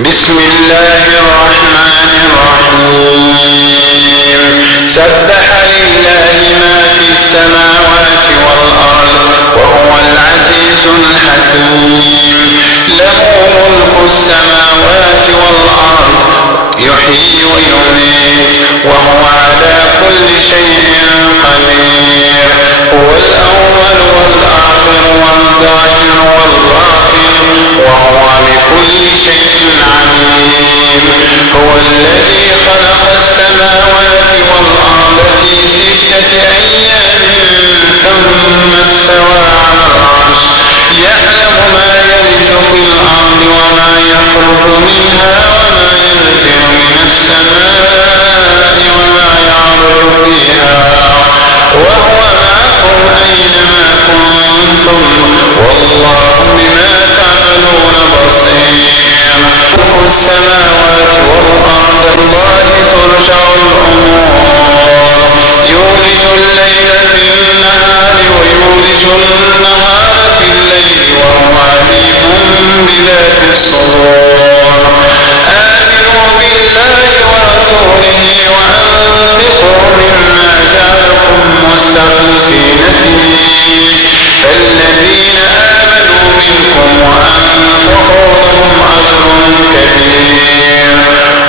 بسم الله الرحمن الرحيم سبح لله ما في السماوات والأرض وهو العزيز الحكيم له ملك السماوات والأرض يحيي ويميت وهو على كل شيء قدير هو الأول والآخر والظاهر والباطن وهو بكل شيء عليم هو الذي خلق السماوات والأرض في 6 أيام ثم استوى على العرش يعلم ما يلج في الأرض وما يخرج منها وما ينزل من السماء وما يعرج فيها وهو معكم أينما كنتم والله بما تعملون بصير السماوات والأرض الله ترجع الأمور يولج الليل في النهار ويولج النهار في الليل وهو عليم بذات الصدور آمنوا بالله ورسوله وأنفقوا مما جعلكم مستخلفين فيه فالذين آمنوا منكم وأنفقوا لهم أجر كبير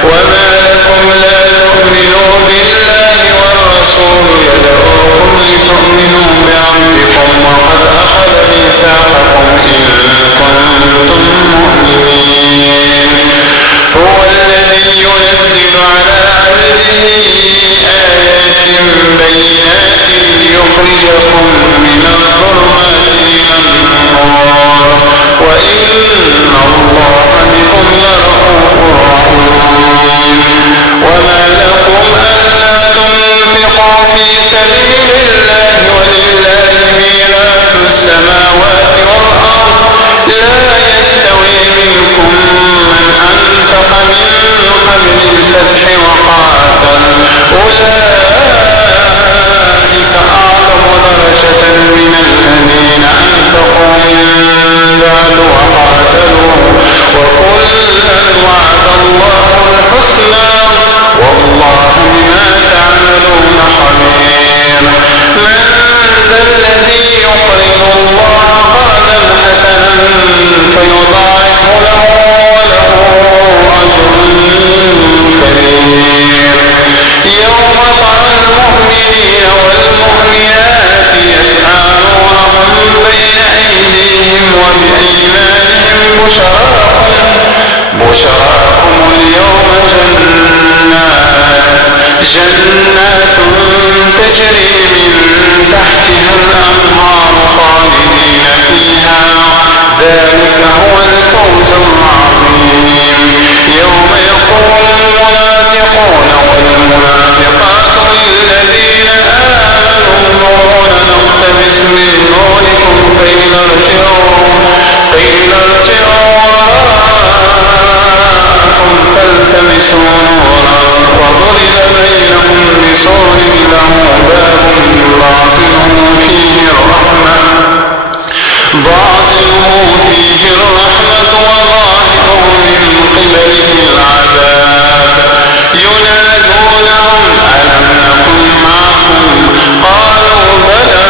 وما لكم لا تؤمنوا بالله والرسول يدعوكم لتؤمنوا بربكم وقد أخذ ميثاقكم إن كنتم مؤمنين هو الذي ينزل على عبده آيات بينات ليخرجكم من الظلمات إلى النور وإن الله بكم لرءوف رحيم وما لكم ألا تنفقوا في سبيل الله ولله ميراث السماوات والأرض لا يستوي منكم من أنفق من قبل الفتح وقاتل أولئك أعظم درجة من الذين أنفقوا من بعد وقاتلوا وكلا وعد الله الحسنى والله بما تعملون خبير من ذا الذي يقرض الله قرضا حسنا فيضاعف له وله أجر كبير يوم ترى المؤمنين والمؤمنات يسعى نورهم بين أيديهم وبأيمانهم بشراكم اليوم جنات تجري من تحتها الأنهار خالدين فيها ذلك هو الفوز العظيم يوم يقول المنافقون والمنافقات للذين آمنوا انظرونا نقتبس من نوركم قيل ارجعوا وراءكم فالتمسوا نورا وضرب بينهم بسور له باب باطنه فيه الرحمة وظاهره من قبله العذاب ينادونهم ألم نكن معكم قالوا بلى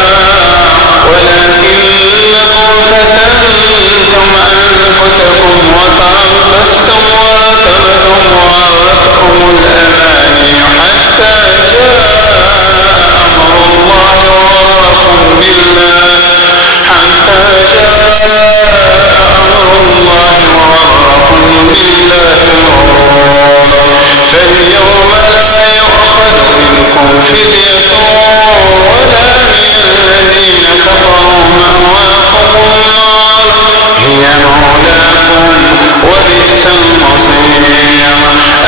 ولكنكم فتنتم أنفسكم وتربصتم وارتبتم وغرتكم الأماني حتى جاء أمر الله وغركم بالله الغرور فاليوم لا يؤخذ منكم فدية ولا من الذين كفروا مأواكم النار هي مولاكم وبئس المصير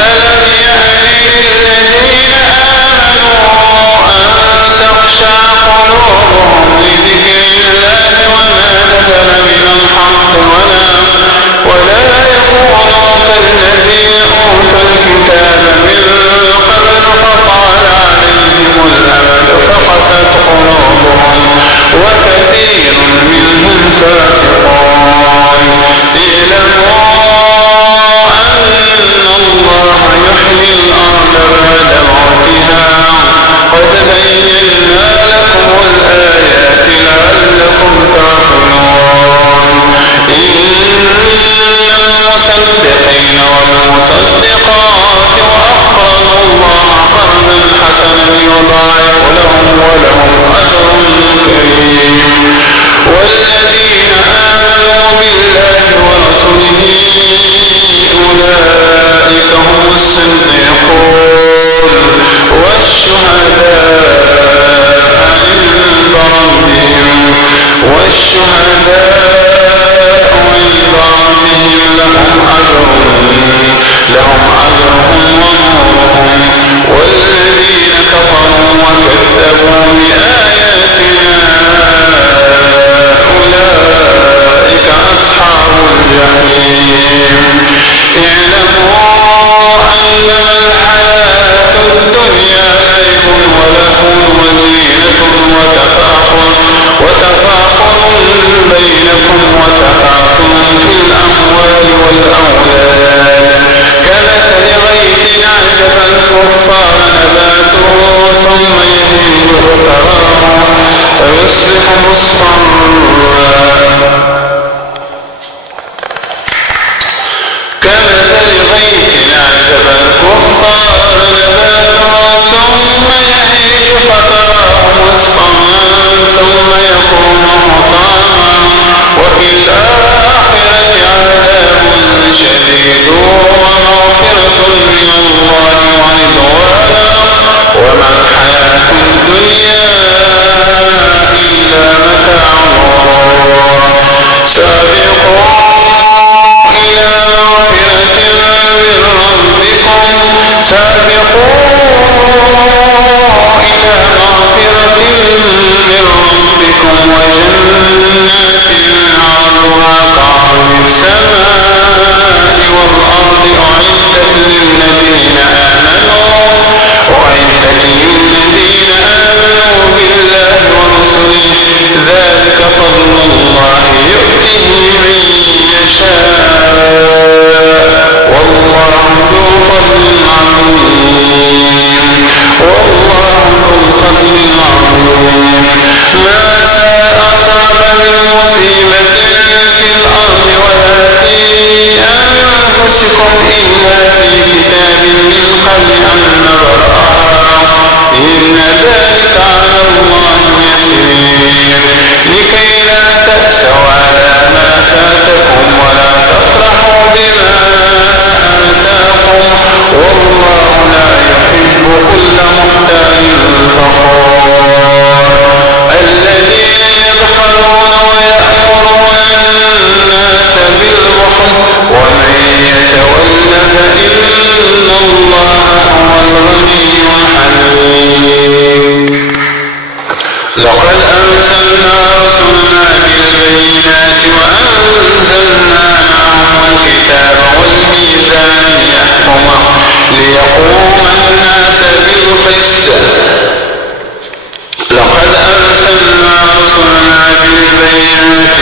ألم يأن للذين آمنوا أن تخشع قلوبهم لذكر الله وما نزل من الحق ولا يكونوا كالذين أوتوا الكتاب من قبل فطال عليهم الأمد فقست قلوبهم وكثير منهم فاسقون اعلموا ليقوم الناس بالقسط لقد أرسلنا رسلنا بالبينات